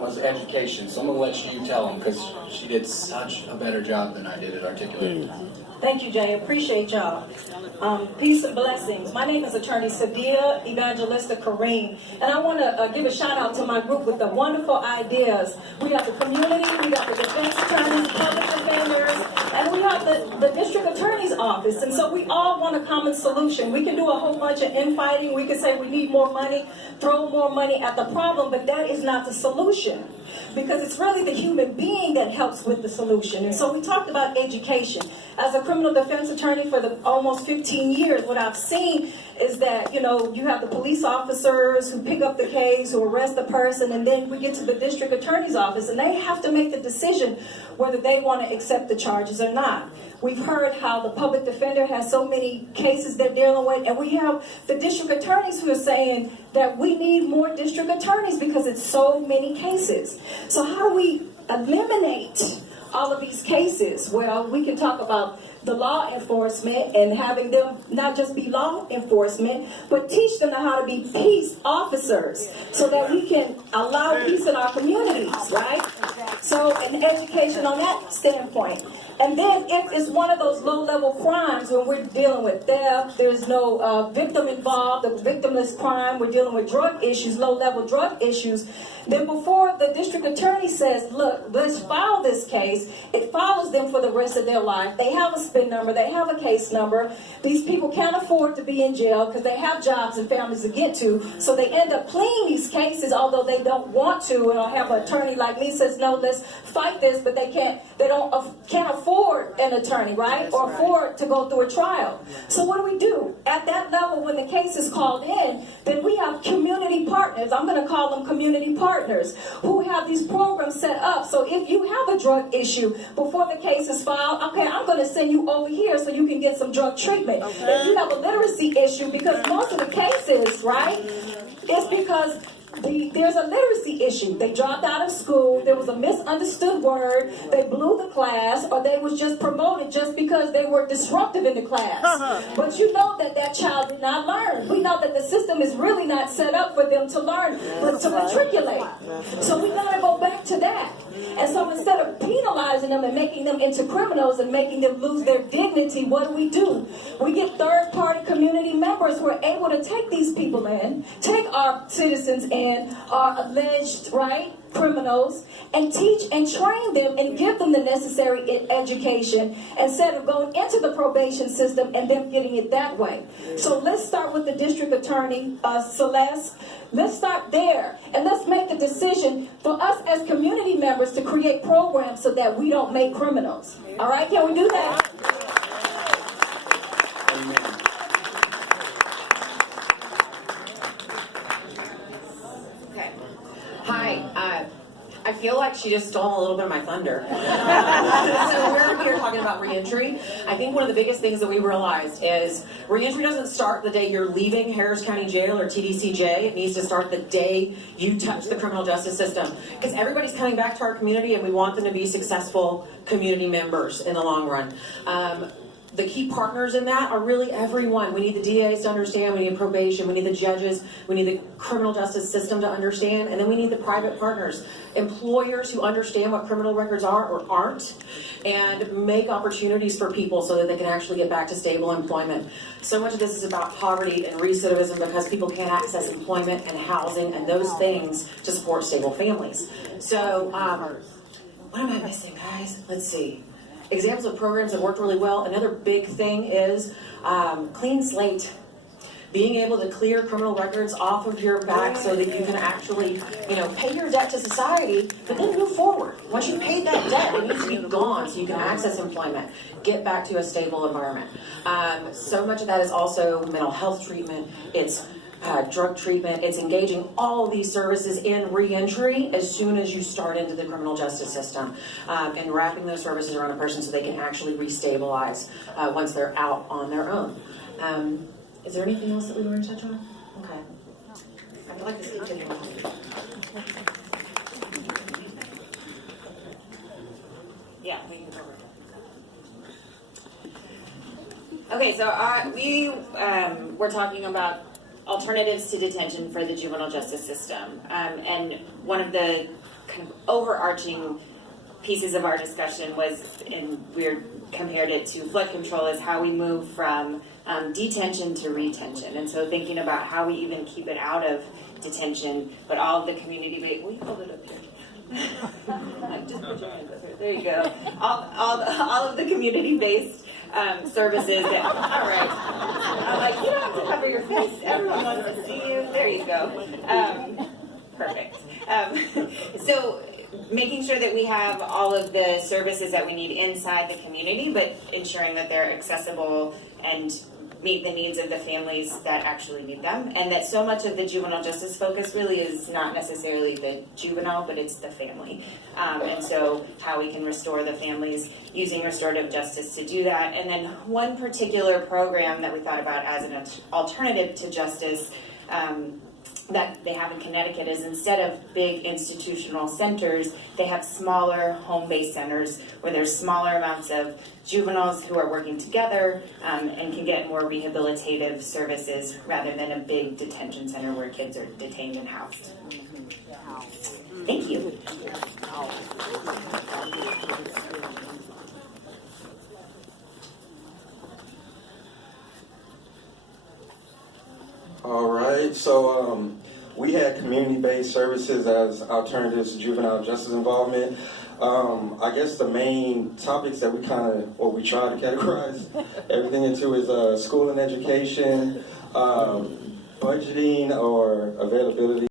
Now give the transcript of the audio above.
was education. So I'm going to let you tell them because she did such a better job than I did at articulating. Thank you, Jay. Appreciate y'all. Peace and blessings. My name is Attorney Sadia Evangelista Kareem, and I want to give a shout out to my group with the wonderful ideas. We have the community, we got the defense attorneys, public defenders, and we have the district attorney's office. And so we all want a common solution. We can do a whole bunch of infighting. We can say we need more money, throw more money at the problem, but that is not the solution. Because it's really the human being that helps with the solution. And so we talked about education. As a criminal defense attorney for the almost 15 years, what I've seen is that, you have the police officers who pick up the case, who arrest the person, and then we get to the district attorney's office, and they have to make the decision whether they want to accept the charges or not. We've heard how the public defender has so many cases they're dealing with, and we have the district attorneys who are saying that we need more district attorneys because it's so many cases. So how do we eliminate all of these cases? Well, we can talk about the law enforcement and having them not just be law enforcement, but teach them how to be peace officers so that we can allow peace in our communities, right? So an education on that standpoint. And then if it's one of those low-level crimes when we're dealing with theft, there's no victim involved, the victimless crime, we're dealing with drug issues, low-level drug issues, then before the district attorney says, look, let's file this case, it follows them for the rest of their life. They have a SPIN number, they have a case number. These people can't afford to be in jail because they have jobs and families to get to, so they end up pleading these cases although they don't want to, and I'll have an attorney like me says, no, let's fight this, but they can't afford an attorney, right? That's or afford to go through a trial. So what do? At that level, when the case is called in, then we have community partners. I'm going to call them community partners who have these programs set up. So if you have a drug issue before the case is filed, okay, I'm going to send you over here so you can get some drug treatment. Okay. If you have a literacy issue, because most of the cases, right, it's because there's a literacy issue. They dropped out of school, there was a misunderstood word, they blew the class, or they was just promoted just because they were disruptive in the class. But you know that child did not learn. We know that the system is really not set up for them to learn, but to matriculate. So we gotta go back to that. And so instead of penalizing them and making them into criminals and making them lose their dignity, what do? We get third-party community members who are able to take these people in, take our citizens in, our alleged, right, criminals, and teach and train them and give them the necessary education instead of going into the probation system and them getting it that way. So let's start with the district attorney, Celeste. Let's start there, and let's make the decision for us as community members to create programs so that we don't make criminals. All right, can we do that? Amen. Okay. Hi. I feel like she just stole a little bit of my thunder. So we're here talking about reentry. I think one of the biggest things that we realized is reentry doesn't start the day you're leaving Harris County Jail or TDCJ. It needs to start the day you touch the criminal justice system. Because everybody's coming back to our community and we want them to be successful community members in the long run. The key partners in that are really everyone. We need the DAs to understand, we need probation, we need the judges, we need the criminal justice system to understand, and then we need the private partners, employers who understand what criminal records are or aren't, and make opportunities for people so that they can actually get back to stable employment. So much of this is about poverty and recidivism because people can't access employment and housing and those things to support stable families. So, what am I missing, guys? Let's see. Examples of programs that worked really well. Another big thing is clean slate. Being able to clear criminal records off of your back so that you can actually, pay your debt to society, but then move forward. Once you've paid that debt, it needs to be gone so you can access employment, get back to a stable environment. So much of that is also mental health treatment. It's drug treatment. It's engaging all of these services in reentry as soon as you start into the criminal justice system, and wrapping those services around a person so they can actually restabilize once they're out on their own. Is there anything else that we want to touch on? Okay. I feel like this continues. Yeah, we can cover it. Okay, so we were talking about alternatives to detention for the juvenile justice system. And one of the kind of overarching pieces of our discussion was, and we compared it to flood control, is how we move from detention to retention. And so thinking about how we even keep it out of detention, but all of the community-based, will you hold it up here? Like, just put your hand up here. There you go. All of the community-based services that, all right. I'm like, you don't have to cover your face. Everyone wants to see you. There you go. Perfect. So making sure that we have all of the services that we need inside the community, but ensuring that they're accessible and meet the needs of the families that actually need them, and that so much of the juvenile justice focus really is not necessarily the juvenile, but it's the family. And so how we can restore the families using restorative justice to do that. And then one particular program that we thought about as an alternative to justice that they have in Connecticut is, instead of big institutional centers, they have smaller home-based centers where there's smaller amounts of juveniles who are working together and can get more rehabilitative services rather than a big detention center where kids are detained and housed. Thank you. All right, so we had community-based services as alternatives to juvenile justice involvement. I guess the main topics that we try to categorize everything into is school and education, budgeting or availability